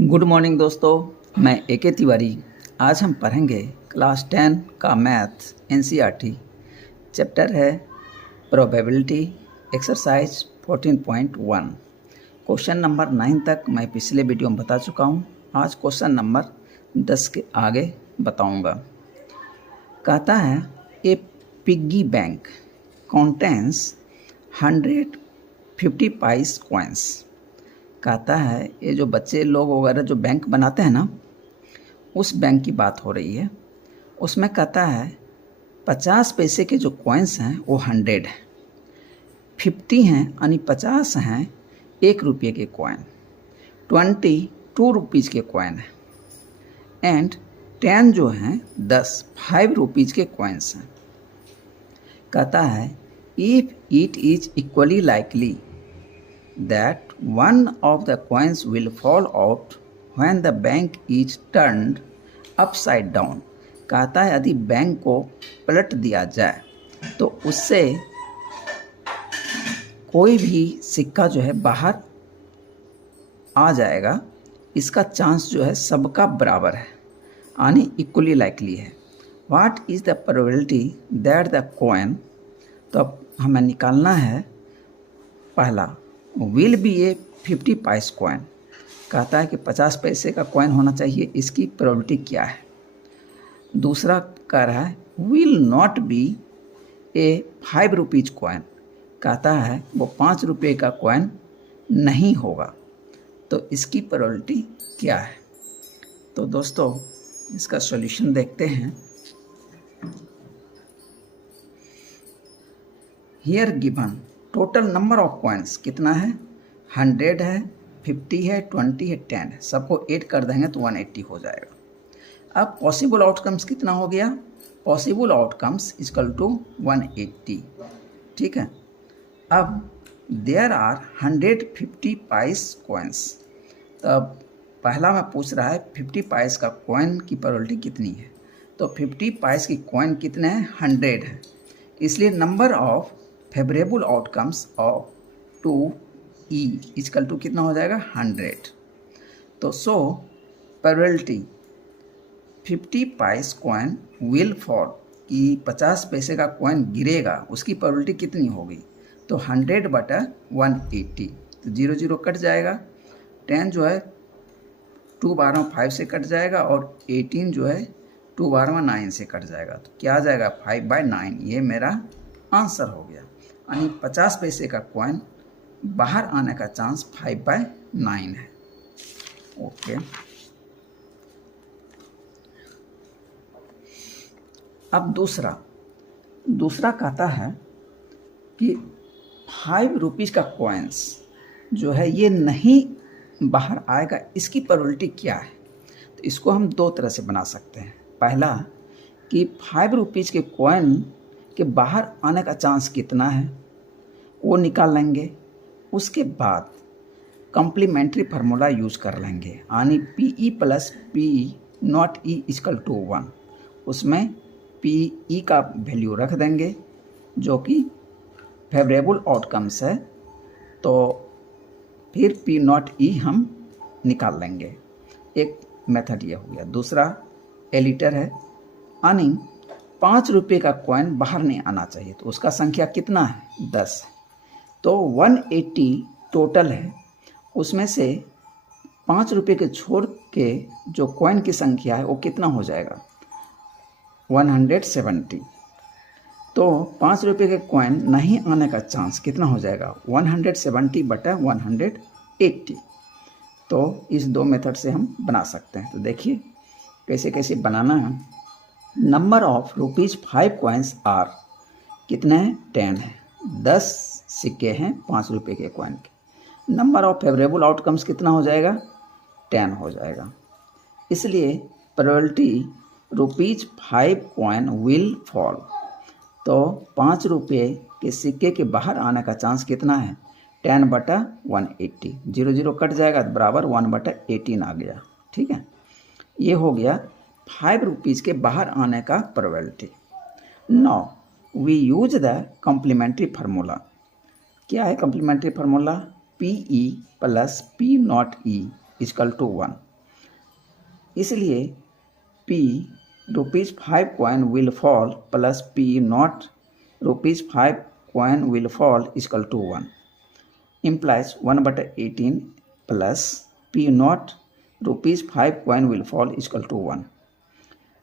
Good morning दोस्तों, मैं A K. Tiwari. आज हम पढ़ेंगे क्लास 10 का मैथ्स एनसीईआरटी। चैप्टर है प्रोबेबिलिटी, एक्सरसाइज 14.1। क्वेश्चन नंबर 9 तक मैं पिछले वीडियो में बता चुका हूँ। आज क्वेश्चन नंबर 10 के आगे बताऊँगा। कहता है a piggy bank contains 150 paise coins. कहता है ये जो बच्चे लोग वगैरह जो बैंक बनाते हैं ना, उस बैंक की बात हो रही है। उसमें कहता है 50 पैसे के जो कॉइन्स हैं वो 100 है, 50 हैं यानी 50 हैं 1 रुपये के कॉइन, 20 2 रुपीज़ के कॉइन है, एंड 10 जो हैं 10 5 रुपीज़ के कॉइन्स हैं। कहता है if it is equally likely that one of the coins will fall out when the bank is turned upside down। कहता है यदि बैंक को पलट दिया जाए तो उससे कोई भी सिक्का जो है बाहर आ जाएगा। इसका चांस जो है सबका बराबर है, यानी इक्वली लाइकली है। What is the probability that the coin, तो अब हमें निकालना है पहला will be A 50 paise coin. कहता है कि 50 पैसे का कॉइन होना चाहिए, इसकी प्रोबेबिलिटी क्या है। दूसरा कह रहा है will not be A 5 rupees coin. कहता है वो 5 रुपये का कॉइन नहीं होगा, तो इसकी प्रोबेबिलिटी क्या है। तो दोस्तों इसका सॉल्यूशन देखते हैं। Here given total number of coins कितना है, 100 है, 50 है, 20 है, 10 है। सबको ऐड कर देंगे तो 180 हो जाएगा। अब पॉसिबल आउटकम्स कितना हो गया, पॉसिबल आउटकम्स इक्वल टू 180। ठीक है। अब देयर आर 150 पाइस कॉइन्स। तब पहला में पूछ रहा है 50 पाइस का कॉइन की प्रोबेबिलिटी कितनी है। तो 50 पाइस की कॉइन कितने हैं, 100 है। इसलिए number of favourable outcomes of 2e equal to कितना हो जाएगा, 100। तो so probability 50 paise coin will fall, कि 50 पैसे का कॉइन गिरेगा, उसकी प्रोबेबिलिटी कितनी होगी। तो 100/180, तो 0 0 कट जाएगा। 10 जो है 2 बार 5 से कट जाएगा, और 18 जो है 2 बार 9 से कट जाएगा। तो क्या आ जाएगा, 5/9। ये मेरा आंसर हो गया, यानी 50 पैसे का कॉइन बाहर आने का चांस 5/9 है। ओके। अब दूसरा कहता है कि 5 रुपीज़ का कॉइन्स जो है ये नहीं बाहर आएगा, इसकी प्रोबेबिलिटी क्या है। तो इसको हम दो तरह से बना सकते हैं। पहला कि 5 रुपीज़ के कॉइन के बाहर आने का चांस कितना है वो निकाल लेंगे। उसके बाद कम्प्लीमेंट्री फार्मूला यूज़ कर लेंगे, यानी PE + P0E = 1। उसमें PE का वैल्यू रख देंगे जो कि फेवरेबल आउटकम्स है, तो फिर P0E हम निकाल लेंगे। एक मेथड ये हो गया। दूसरा एलिटर है, यानी 5 रुपये का कॉइन बाहर नहीं आना चाहिए, तो उसका संख्या कितना है, 10। तो 180 टोटल है, उसमें से 5 रुपये के छोड़ के जो कॉइन की संख्या है वो कितना हो जाएगा, 170। तो 5 रुपये के कॉइन नहीं आने का चांस कितना हो जाएगा, 170/180। तो इस दो मेथड से हम बना सकते हैं। तो देखिए कैसे कैसे बनाना है। Number of rupees 5 coins are, कितने हैं, 10 है। 10 सिक्के हैं 5 रुपये के कॉइन के। नंबर ऑफ फेवरेबल आउटकम्स कितना हो जाएगा, 10 हो जाएगा। इसलिए probability rupees 5 coin will fall, तो 5 रुपये के सिक्के के बाहर आने का चांस कितना है, 10/180। 0 0 कट जाएगा तो बराबर 1/18 आ गया। ठीक है, ये हो गया 5 रुपीज़ के बाहर आने का probability. Now we use the complementary formula. क्या है कम्प्लीमेंट्री फार्मूला, PE + P0E = 1। इसलिए P ₹5 coin will fall plus P not ₹5 coin will fall equal to 1 implies 1/18 plus P not ₹5 coin will fall equal to 1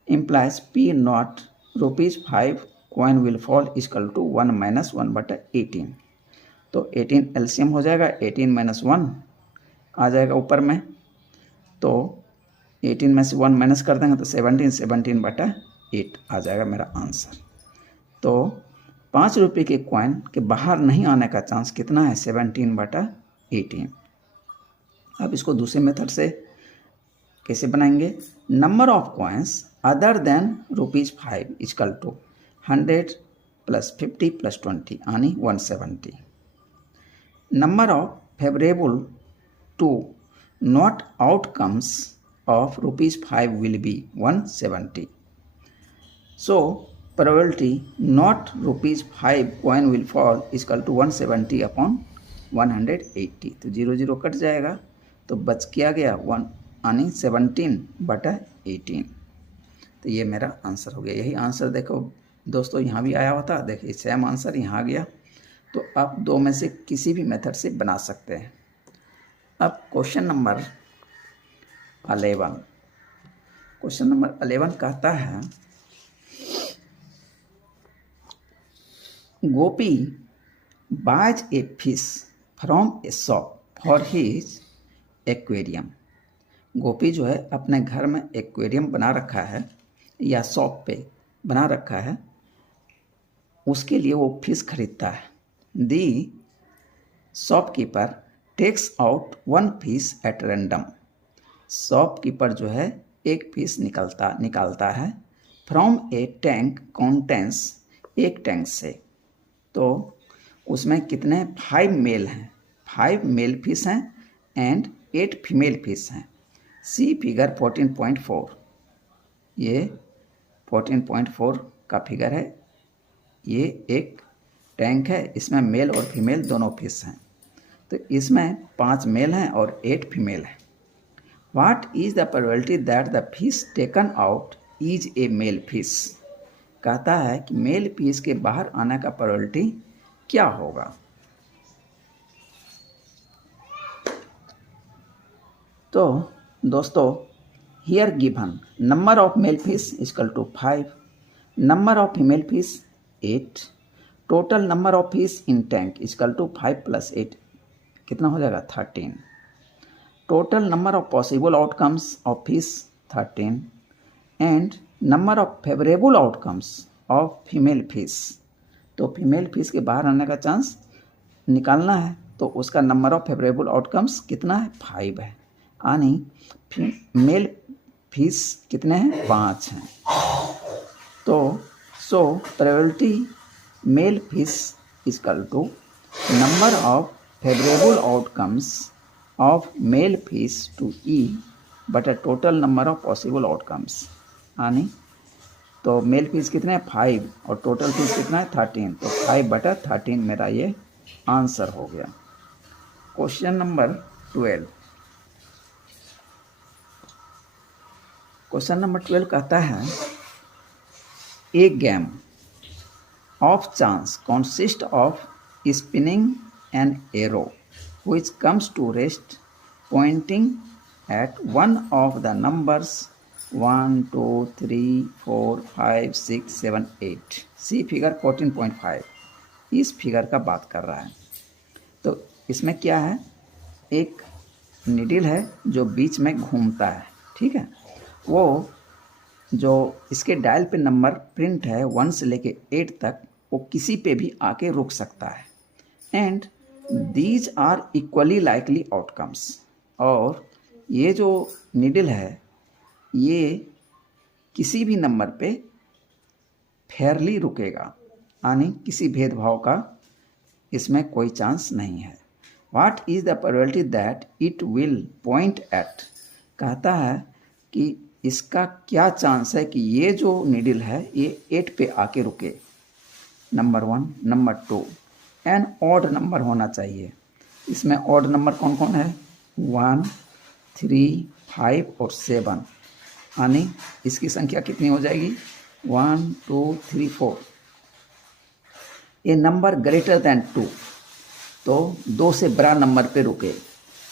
implies P not ₹5 coin will fall equal to 1 minus 1/18। तो 18 LCM हो जाएगा, 18 minus 1 आ जाएगा ऊपर में, तो 18 में से 1 minus कर देंगे तो 17/8 आ जाएगा मेरा आंसर। तो 5 रुपये के कॉइन के बाहर नहीं आने का चांस कितना है? 17/18। अब इसको दूसरे मेथड से कैसे बनाएंगे? Number of coins other than ₹5 equal to 100 plus 50 plus 20 यानी 170। Number of favourable to not outcomes of ₹5 will be 170. So probability not ₹5 coin will fall equal to 170 upon 180। तो 0 कट जाएगा, तो बच क्या गया 1 यानी 17/18। तो ये मेरा आंसर हो गया। यही आंसर देखो दोस्तों यहाँ भी आया होता, देखिए सेम आंसर यहाँ आ गया। तो आप दो में से किसी भी मेथड से बना सकते हैं। अब क्वेश्चन नंबर 11। क्वेश्चन नंबर 11 कहता है Gopi buys a fish from a shop for his aquarium. Gopi जो है अपने घर में एक्वेरियम बना रखा है या शॉप पे बना रखा है, उसके लिए वो फिश खरीदता है। The shopkeeper takes out 1 fish at random. Shopkeeper जो है एक फिश निकालता है फ्रॉम ए टैंक कॉन्टेंस, एक टैंक से। तो उसमें कितने 5 मेल हैं, 5 मेल फिश हैं एंड 8 फीमेल फिश हैं। See figure 14.4। ये 14.4 का फिगर है। ये एक टैंक है, इसमें मेल और फीमेल दोनों फिश हैं। तो इसमें 5 मेल हैं और 8 फीमेल हैं। What is the probability that the fish taken out is a male fish? कहता है कि मेल फिश के बाहर आने का प्रोबेबिलिटी क्या होगा? तो दोस्तों here given number of male fish equal to 5, number of female fish 8, total number of fish in tank equal to 5 plus 8 कितना हो जाएगा 13, total number of possible outcomes of fish 13 and number of favorable outcomes of female fish। तो female fish के बाहर आने का chance निकालना है, तो उसका नंबर ऑफ फेवरेबल आउटकम्स कितना है 5 है, यानी मेल फिश कितने हैं 5 हैं। तो so probability male fish equal to number of favourable outcomes of male fish to E but a total number of possible outcomes। यानी तो मेल फिश कितने हैं 5 और टोटल फिश कितना है 13, तो 5/13 मेरा ये आंसर हो गया। Question number 12। क्वेश्चन नंबर 12 कहता है a game of chance consist of spinning an arrow which comes to rest pointing at one of the numbers 1, 2, 3, 4, 5, 6, 7, 8। C figure 14.5 इस फिगर का बात कर रहा है। तो इसमें क्या है, एक निडिल है जो बीच में घूमता है, ठीक है। वो जो इसके डायल पे नंबर प्रिंट है 1 से लेके 8 तक, वो किसी पे भी आके रुक सकता है। And these are equally likely outcomes. और ये जो निडल है ये किसी भी नंबर पे फेयरली रुकेगा, यानी किसी भेदभाव का इसमें कोई चांस नहीं है। What is the probability that it will point eight. कहता है कि इसका क्या चांस है कि ये जो निडल है ये 8 पे आके रुके। Number 1, number 2 an odd number होना चाहिए। इसमें ऑड नंबर कौन कौन है 1, 3, 5 और 7। यानी इसकी संख्या कितनी हो जाएगी 1 2 3 4। ए नंबर ग्रेटर देन 2, तो 2 से बड़ा नंबर पे रुके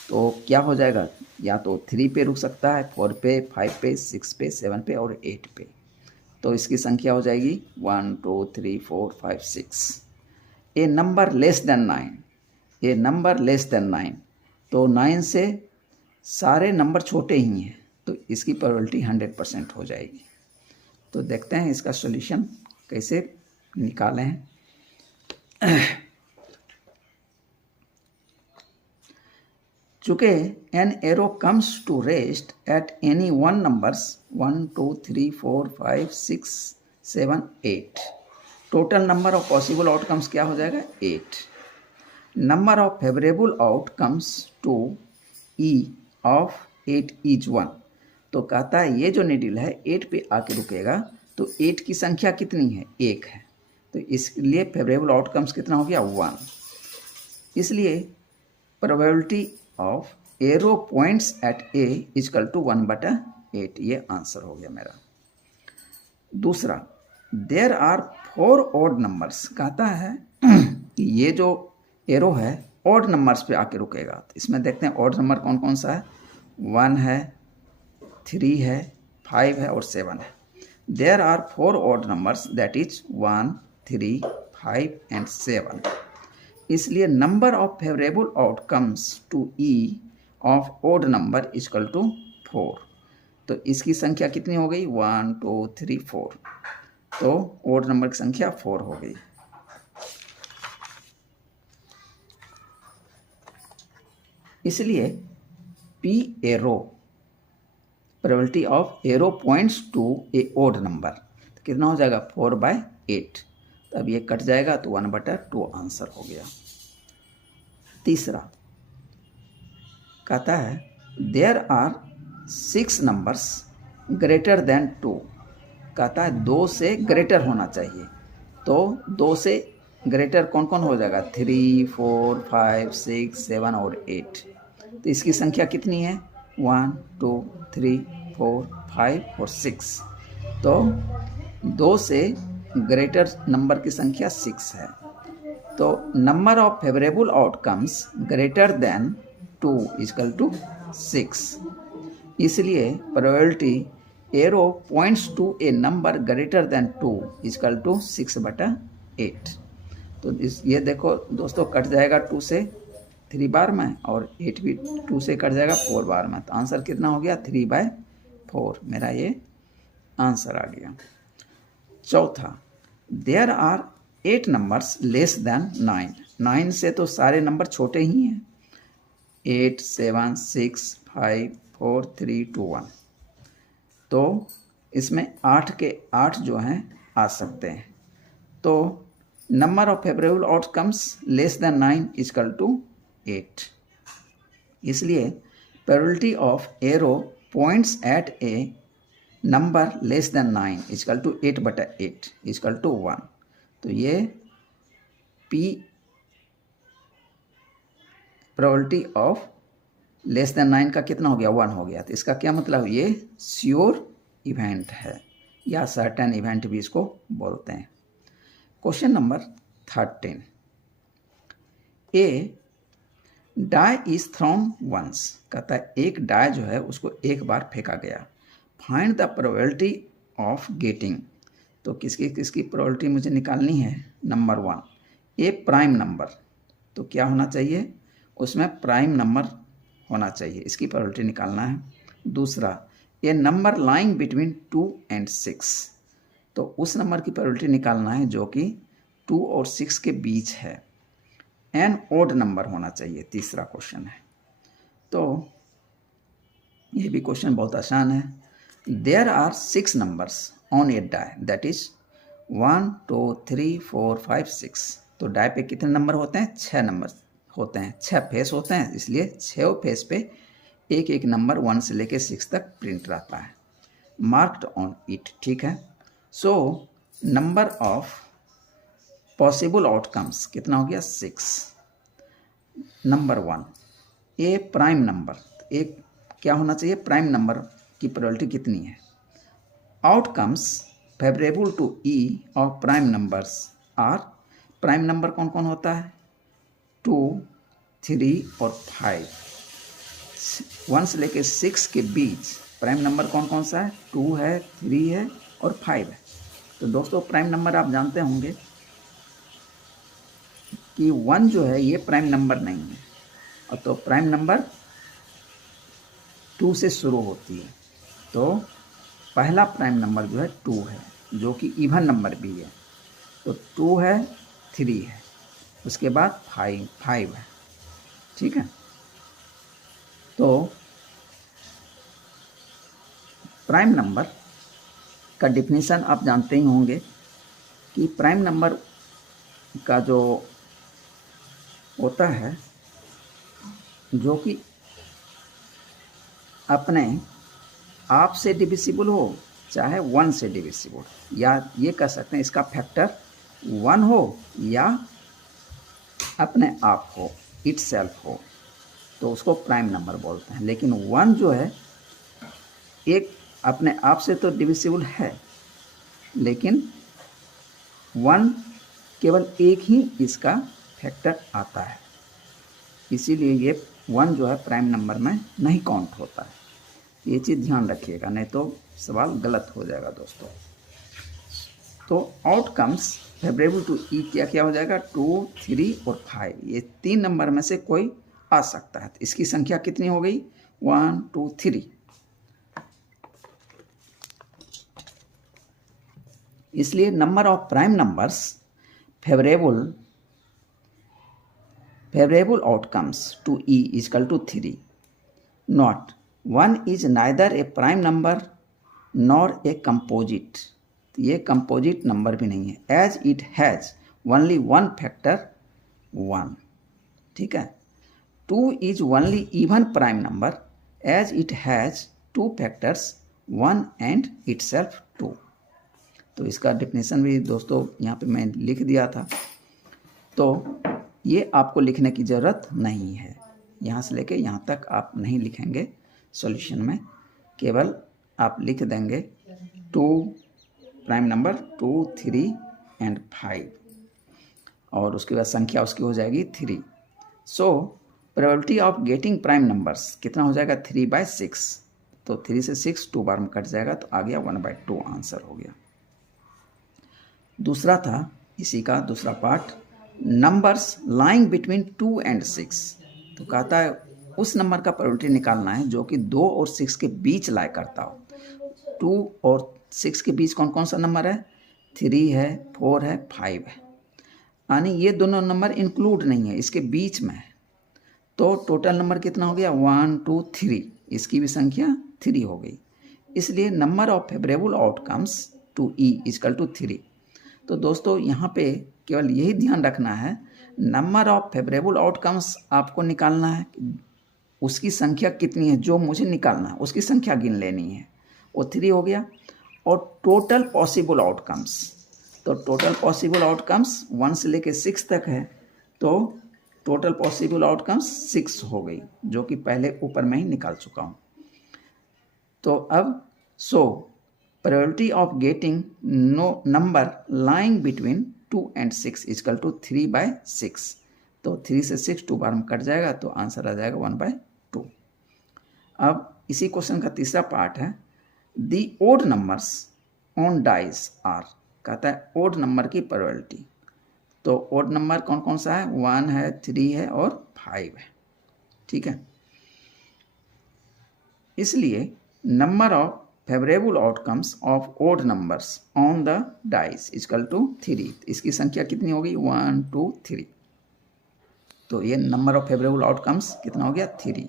तो क्या हो जाएगा, या तो 3 पे रुक सकता है, 4 पे, 5 पे, 6 पे, 7 पे और 8 पे। तो इसकी संख्या हो जाएगी 1 2 3 4 5 6। ए नंबर लेस देन 9, ए नंबर लेस देन 9, तो 9 से सारे नंबर छोटे ही हैं तो इसकी प्रोबेबिलिटी 100% हो जाएगी। तो देखते हैं इसका सॉल्यूशन कैसे निकालें। चूँकि an arrow comes to rest at any one numbers 1 2 3 4 5 6 7 8, total number of possible outcomes क्या हो जाएगा 8। Number of favourable outcomes to E of 8 is 1, तो कहता है ये जो नीडल है 8 पे आके रुकेगा तो 8 की संख्या कितनी है 1 है, तो इसलिए फेवरेबल आउटकम्स कितना हो गया 1। इसलिए probability of arrow points at a equal to 1/8, ये आंसर हो गया मेरा। दूसरा, देयर आर 4 ऑड नंबर्स, कहता है कि ये जो एरो है ऑड नंबर्स पे आके रुकेगा। तो इसमें देखते हैं ऑड नंबर कौन कौन सा है, 1 है, 3 है, 5 है और 7 है। There are 4 odd numbers that is 1 3 5 and 7, इसलिए number of favourable outcomes to E of odd number equal to 4, तो इसकी संख्या कितनी हो गई 1 2 3 4, तो ऑड नंबर की संख्या 4 हो गई। इसलिए P arrow probability of arrow points to a odd number, तो कितना हो जाएगा 4/8, तो अब ये कट जाएगा तो 1/2 आंसर हो गया। तीसरा कहता है there are 6 numbers greater than 2, कहता है 2 से ग्रेटर होना चाहिए, तो 2 से ग्रेटर कौन कौन हो जाएगा 3 4 5 6 7 और 8, तो इसकी संख्या कितनी है 1 2 3 4 5 और 6, तो 2 से ग्रेटर नंबर की संख्या 6 है। तो number of favourable outcomes greater than 2 equal to 6, इसलिए probability arrow points to a number greater than 2 equal to 6/8। तो ये देखो दोस्तों कट जाएगा 2 से 3 बार में और 8 भी 2 से कट जाएगा 4 बार में, तो आंसर कितना हो गया 3/4, मेरा ये आंसर आ गया। चौथा, there are 8 numbers less than 9, 9 से तो सारे नंबर छोटे ही हैं, 8 7 6 5 4 3 2 1, तो इसमें 8 के 8 जो हैं आ सकते हैं, तो number of favourable outcomes less than 9 equal to 8, इसलिए probability of arrow points at a number less than 9 equal to 8/8 equal to 1, तो ये P probability of less than 9 का कितना हो गया 1 हो गया, तो इसका क्या मतलब ये श्योर इवेंट है या सर्टेन इवेंट भी इसको बोलते हैं। Question number 13, a die is thrown once, कहता है एक डाई जो है उसको एक बार फेंका गया, find the probability of getting, तो किसकी किसकी प्रोबेबिलिटी मुझे निकालनी है। नंबर 1 ए प्राइम नंबर, तो क्या होना चाहिए उसमें प्राइम नंबर होना चाहिए, इसकी प्रोबेबिलिटी निकालना है। दूसरा ए नंबर लाइंग बिटवीन 2 and 6, तो उस नंबर की प्रोबेबिलिटी निकालना है जो कि 2 और 6 के बीच है। एन ओड नंबर होना चाहिए, तीसरा क्वेश्चन है। तो ये भी क्वेश्चन बहुत आसान है। There are 6 numbers on a die that is 1 2 3 4 5 6, तो डाई पे कितने नंबर होते हैं 6 नंबर होते हैं, 6 फेस होते हैं, इसलिए 6 फेस पे एक एक नंबर 1 से लेके 6 तक प्रिंट रहता है, मार्क्ड ऑन इट, ठीक है। So number of possible outcomes कितना हो गया 6। नंबर 1 ए प्राइम नंबर, एक क्या होना चाहिए प्राइम नंबर की प्रोबेबिलिटी कितनी है outcomes favourable to E of prime numbers are, prime number कौन कौन होता है? 2, 3 और 5। 1 से लेके 6 के बीच प्राइम नंबर कौन कौन सा है? 2 है, 3 है और 5 है। तो दोस्तों प्राइम नंबर आप जानते होंगे कि 1 जो है ये प्राइम नंबर नहीं है, और तो प्राइम नंबर 2 से शुरू होती है। तो पहला प्राइम नंबर जो है 2 है, जो कि इवन नंबर भी है। तो 2 है, 3 है, उसके बाद 5 है। ठीक है, तो प्राइम नंबर का डिफिनीशन आप जानते ही होंगे कि प्राइम नंबर का जो होता है जो कि अपने आप से डिविजिबल हो, चाहे 1 से डिविजिबल, या ये कह सकते हैं इसका फैक्टर 1 हो या अपने आप हो, इटसेल्फ हो, तो उसको प्राइम नंबर बोलते हैं। लेकिन 1 जो है एक अपने आप से तो डिविजिबल है, लेकिन 1 केवल एक ही इसका फैक्टर आता है, इसीलिए ये 1 जो है प्राइम नंबर में नहीं काउंट होता है। ये चीज़ ध्यान रखिएगा, नहीं तो सवाल गलत हो जाएगा दोस्तों। तो आउटकम्स फेवरेबल टू ई क्या क्या हो जाएगा? 2, 3 और 5, ये 3 नंबर में से कोई आ सकता है। तो इसकी संख्या कितनी हो गई? 1, 2, 3। इसलिए number of prime numbers favourable outcomes to E equal to 3, not 1 is neither a prime number nor a composite. ये कंपोजिट नंबर भी नहीं है, as it has only 1 factor 1। ठीक है, 2 is only even prime number as it has 2 factors 1 and itself 2। तो इसका definition भी दोस्तों यहाँ पे मैं लिख दिया था, तो ये आपको लिखने की ज़रूरत नहीं है। यहाँ से लेके यहाँ तक आप नहीं लिखेंगे सॉल्यूशन में, केवल आप लिख देंगे 2 प्राइम नंबर 2, 3 एंड 5, और उसके बाद संख्या उसकी हो जाएगी 3। So probability of getting prime numbers कितना हो जाएगा? 3/6। तो 3 से 6 2 बार में कट जाएगा, तो आ गया 1/2 आंसर हो गया। दूसरा था इसी का दूसरा part, numbers lying between 2 and 6। तो कहता है उस नंबर का प्रोबेबिलिटी निकालना है जो कि 2 और 6 के बीच लाई करता हो। 2 और 6 के बीच कौन कौन सा नंबर है? 3 है, 4 है, 5 है, यानी ये दोनों नंबर इंक्लूड नहीं है, इसके बीच में है। तो टोटल नंबर कितना हो गया? 1, 2, 3, इसकी भी संख्या 3 हो गई। इसलिए number of favourable outcomes to E equal to 3। तो दोस्तों यहाँ पे केवल यही ध्यान रखना है, नंबर ऑफ फेवरेबल आउटकम्स आपको निकालना है, उसकी संख्या कितनी है जो मुझे निकालना है, उसकी संख्या गिन लेनी है, वो 3 हो गया। और टोटल पॉसिबल आउटकम्स, तो टोटल पॉसिबल आउटकम्स 1 से लेके 6 तक है, तो टोटल पॉसिबल आउटकम्स 6 हो गई, जो कि पहले ऊपर में ही निकाल चुका हूँ। तो अब probability of getting no number lying between 2 and 6 equal to 3/6। तो 3 से 6 2 बार में कट जाएगा, तो आंसर आ जाएगा 1/2। अब इसी क्वेश्चन का तीसरा पार्ट है, the odd numbers on dice are. कहता है ओड नंबर की प्रोबेबिलिटी। तो ओड नंबर कौन कौन सा है? 1 है, 3 है और 5 है। ठीक है, इसलिए number of favourable outcomes of odd numbers on the dice equal to 3। इसकी संख्या कितनी होगी? 1, 2, 3। तो ये नंबर ऑफ फेवरेबल आउटकम्स कितना हो गया? 3।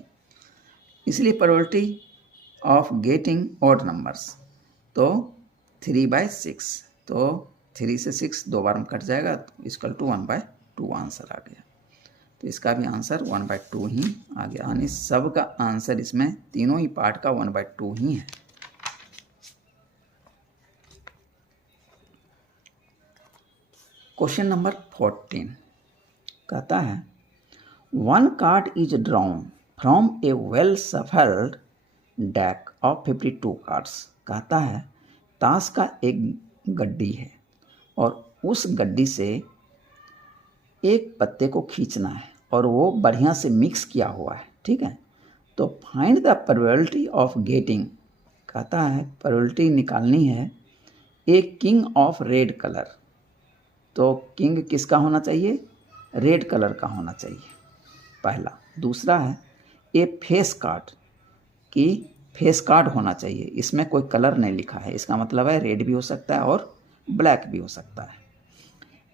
इसलिए probability of getting odd numbers, तो 3/6। तो 3 से 6 2 बार में कट जाएगा, तो इजकल टू 1/2 आंसर आ गया। तो इसका भी आंसर 1/2 ही आ गया, यानी सब का आंसर इसमें तीनों ही पार्ट का 1/2 ही है। क्वेश्चन नंबर 14 कहता है, 1 card is drawn from A well shuffled deck of 52 cards. कहता है ताश का एक गड्डी है और उस गड्डी से एक पत्ते को खींचना है और वो बढ़िया से मिक्स किया हुआ है, ठीक है। तो find the probability of getting, कहता है प्रोबेबिलिटी निकालनी है ए किंग ऑफ रेड कलर। तो किंग किसका होना चाहिए? रेड कलर का होना चाहिए, पहला। दूसरा है ए फेस कार्ड, कि फेस कार्ड होना चाहिए, इसमें कोई कलर नहीं लिखा है, इसका मतलब है रेड भी हो सकता है और ब्लैक भी हो सकता है।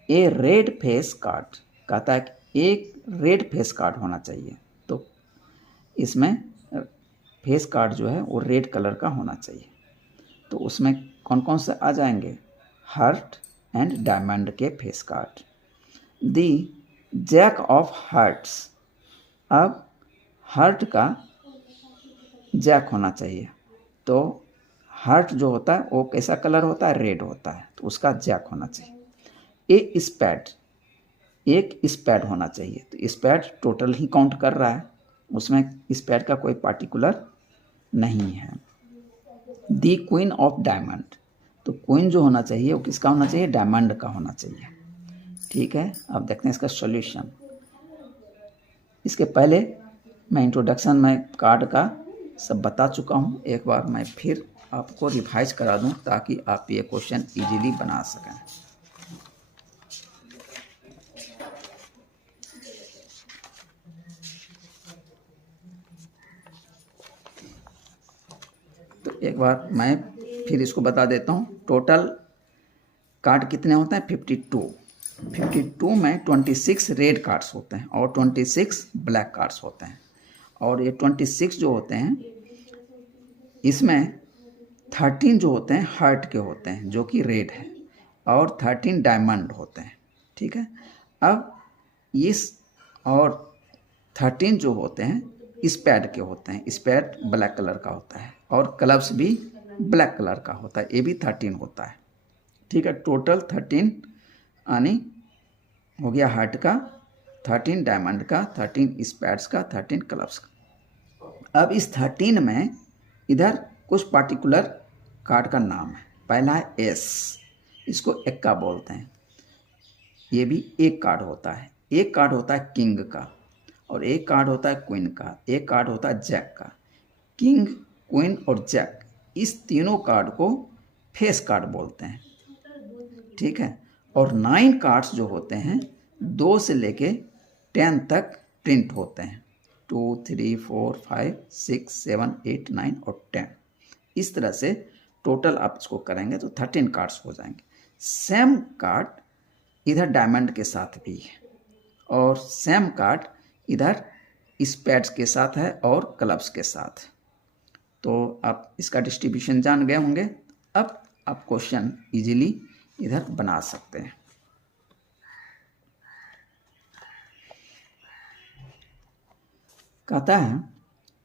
ए रेड फेस कार्ड, कहता है कि एक रेड फेस कार्ड होना चाहिए, तो इसमें फेस कार्ड जो है वो रेड कलर का होना चाहिए। तो उसमें कौन कौन से आ जाएंगे? हार्ट एंड डायमंड के face card. The jack of hearts, अब हार्ट का जैक होना चाहिए, तो हार्ट जो होता है वो कैसा कलर होता है? रेड होता है, तो उसका जैक होना चाहिए। ए स्पैड, एक स्पैड होना चाहिए, तो स्पैड टोटल ही काउंट कर रहा है, उसमें स्पैड का कोई पार्टिकुलर नहीं है। दी क्वीन ऑफ डायमंड, तो क्वीन जो होना चाहिए वो किसका होना चाहिए? डायमंड का होना चाहिए, ठीक है। अब देखते हैं इसका सॉल्यूशन। इसके पहले मैं इंट्रोडक्शन में कार्ड का सब बता चुका हूँ, एक बार मैं फिर आपको रिवाइज करा दूँ ताकि आप ये क्वेश्चन इजीली बना सकें। तो एक बार मैं फिर इसको बता देता हूँ। टोटल कार्ड कितने होते हैं? 52 में 26 रेड कार्ड्स होते हैं और 26 ब्लैक कार्ड्स होते हैं। और ये 26 जो होते हैं इसमें 13 जो होते हैं हार्ट के होते हैं जो कि रेड है, और 13 डायमंड होते हैं, ठीक है। अब इस और 13 जो होते हैं स्पैड के होते हैं, स्पैड ब्लैक कलर का होता है और क्लब्स भी ब्लैक कलर का होता है, ये भी 13 होता है, ठीक है। टोटल 13 यानी हो गया हार्ट का, 13 डायमंड का, 13 स्पैड्स का, 13 क्लब्स का। अब इस 13 में इधर कुछ पार्टिकुलर कार्ड का नाम है। पहला है एस, इसको एक्का बोलते हैं, ये भी एक कार्ड होता है। एक कार्ड होता है किंग का, और एक कार्ड होता है क्वीन का, एक कार्ड होता है जैक का। किंग, क्वीन और जैक, इस तीनों कार्ड को फेस कार्ड बोलते हैं, ठीक है। और 9 कार्ड्स जो होते हैं 2 से लेके 10 तक प्रिंट होते हैं, 2, 3, 4, 5, 6, 7, 8, 9 और 10। इस तरह से टोटल आप इसको करेंगे तो 13 कार्ड्स हो जाएंगे। सेम कार्ड इधर डायमंड के साथ भी है और सेम कार्ड इधर स्पैड्स के साथ है और क्लब्स के साथ। तो आप इसका डिस्ट्रीब्यूशन जान गए होंगे। अब आप क्वेश्चन इजीली इधर बना सकते हैं। कहता है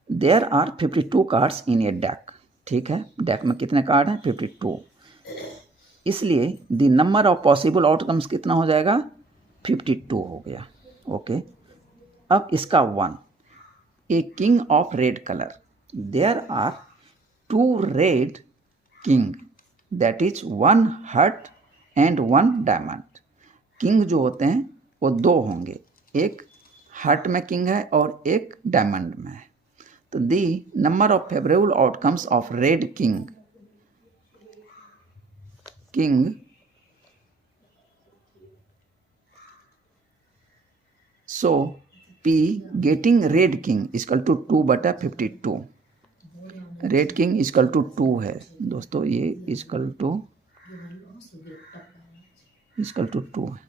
there are 52 cards in a deck, ठीक है। डेक में कितने कार्ड हैं? 52। इसलिए the number of possible outcomes कितना हो जाएगा? 52 हो गया, ओके। अब इसका 1, a king of red colour, there are 2 red king, that is 1 heart and 1 diamond. King जो होते हैं वो 2 होंगे, एक हार्ट में किंग है और एक डायमंड में है। तो the number of favourable outcomes of red king, so P getting red king equal to 2/52। Red king equal to 2 है दोस्तों, ये इजकल टू 2 है।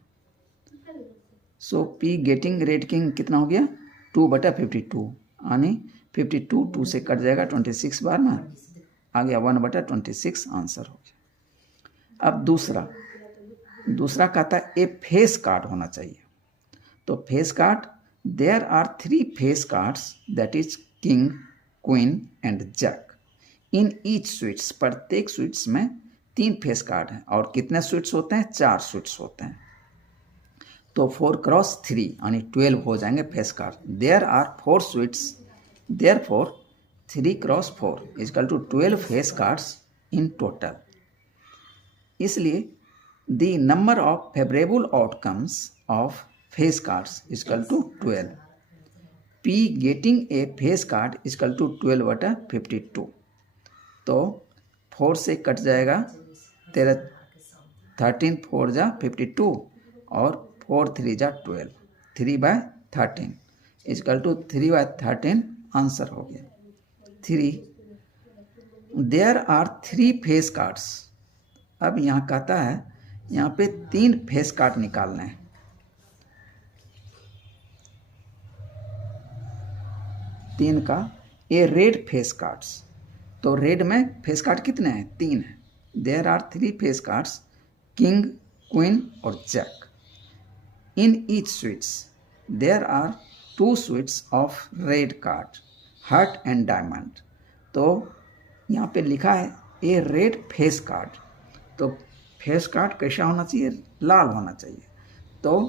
So P getting red king कितना हो गया? 2/52, यानी 52 2 से कट जाएगा 26 बार ना, आ गया 1/26 आंसर हो गया। अब दूसरा कहता है ए फेस कार्ड होना चाहिए। तो face card, there are 3 face cards, that is king, queen and jack in each suits. प्रत्येक स्वीट्स में 3 फेस कार्ड हैं। और कितने स्वीट्स होते हैं? 4 स्वीट्स होते हैं। तो 4×3 यानी 12 हो जाएंगे face card. There are 4 suits, therefore 3×4 equal to 12 face cards in total. इसलिए the number of favourable outcomes of face cards equal to 12। P getting a face card equal to 12/52। तो 4 से कट जाएगा तेरा 13 4 जा 52 और 4 3 जा 12, 3/13 इजकल टू 3/13 आंसर हो गया 3। There are 3 face cards. अब यहाँ कहता है यहाँ पे 3 फेस कार्ड निकालना है। तीन का ए रेड फेस कार्ड्स। तो रेड में फेस कार्ड कितने हैं? 3 हैं। There are 3 face cards, king, queen और jack. In each suits there are 2 suits of red card, heart and diamond. तो यहाँ पे लिखा है ए रेड फेस कार्ड। तो फेस कार्ड कैसा होना चाहिए? लाल होना चाहिए। तो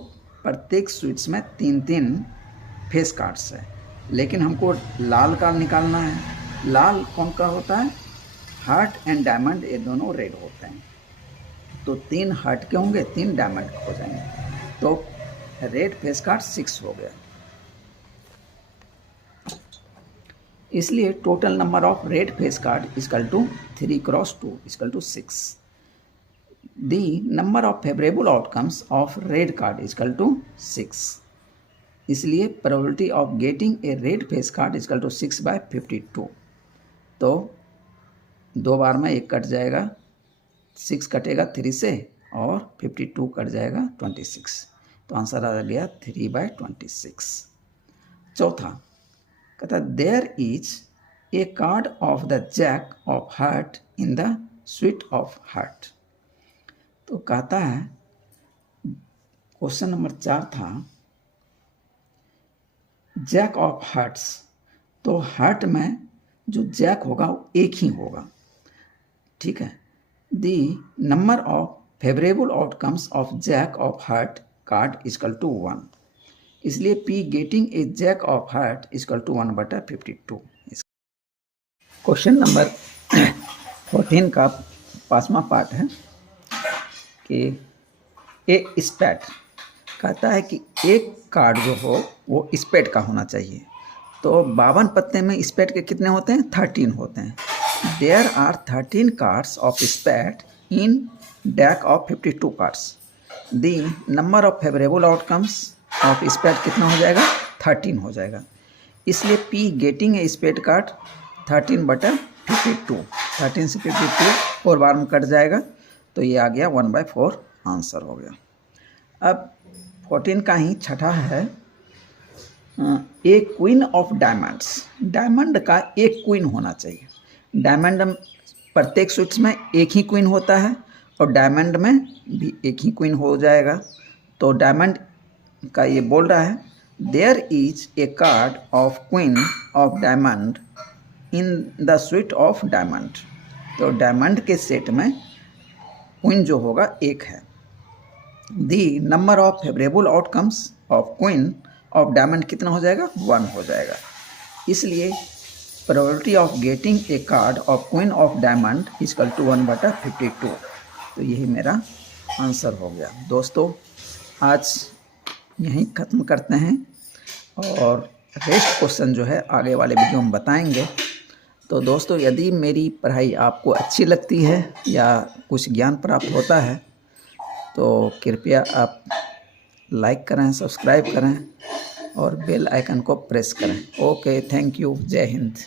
प्रत्येक स्वीट्स में 3-3 फेस कार्ड्स है, लेकिन हमको लाल कार्ड निकालना है। लाल कौन का होता है? हार्ट एंड डायमंड, ये दोनों रेड होते हैं। तो 3 हार्ट के होंगे, 3 डायमंड के हो जाएंगे। तो रेड फेस कार्ड 6 हो गया। इसलिए total number of red face card equal to 3 × 2 equal to 6। The number of favourable outcomes of red card equal to 6। इसलिए probability of getting a red face card equal to 6/52। तो 2 बार में 1 cut जाएगा, 6 कटेगा 3 से और 52 कट जाएगा 26। तो answer आ गया 3/26। चौथा कहता है there is a card of the jack of heart in the suit of heart. तो कहता है क्वेश्चन नंबर 4 था जैक ऑफ हार्ट्स। तो हार्ट में जो जैक होगा वो एक ही होगा, ठीक है। The number of favourable outcomes of jack of heart card equal to 1। इसलिए P getting a jack of heart equal to 1/52। Question number 14 का 5वां पार्ट है कि ए स्पैट। कहता है कि एक कार्ड जो हो वो स्पेड का होना चाहिए। तो 52 पत्ते में स्पेड के कितने होते हैं? 13 होते हैं। There are 13 cards of spade in deck of 52 cards. The number of favourable outcomes of spade कितना हो जाएगा? 13 हो जाएगा। इसलिए P getting a spade card 13/52। 13 से 52 4 बार में कट जाएगा, तो ये आ गया 1/4 आंसर हो गया। अब 14 का ही छठा है ए क्वीन ऑफ डायमंड्स। डायमंड का एक क्वीन होना चाहिए। डायमंड प्रत्येक स्वीट्स में एक ही क्वीन होता है और डायमंड में भी एक ही क्वीन हो जाएगा। तो डायमंड का ये बोल रहा है there is a card of queen of diamond in the suit of diamond. तो डायमंड के सेट में क्वीन जो होगा एक है। The number of favourable outcomes of queen of diamond कितना हो जाएगा? 1 हो जाएगा। इसलिए probability of getting a card of queen of diamond equal to 1/52। तो यही मेरा आंसर हो गया। दोस्तों आज यहीं ख़त्म करते हैं और रेस्ट क्वेश्चन जो है आगे वाले वीडियो में बताएंगे। तो दोस्तों यदि मेरी पढ़ाई आपको अच्छी लगती है या कुछ ज्ञान प्राप्त होता है तो कृपया आप लाइक करें, सब्सक्राइब करें और बेल आइकन को प्रेस करें। ओके, थैंक यू, जय हिंद।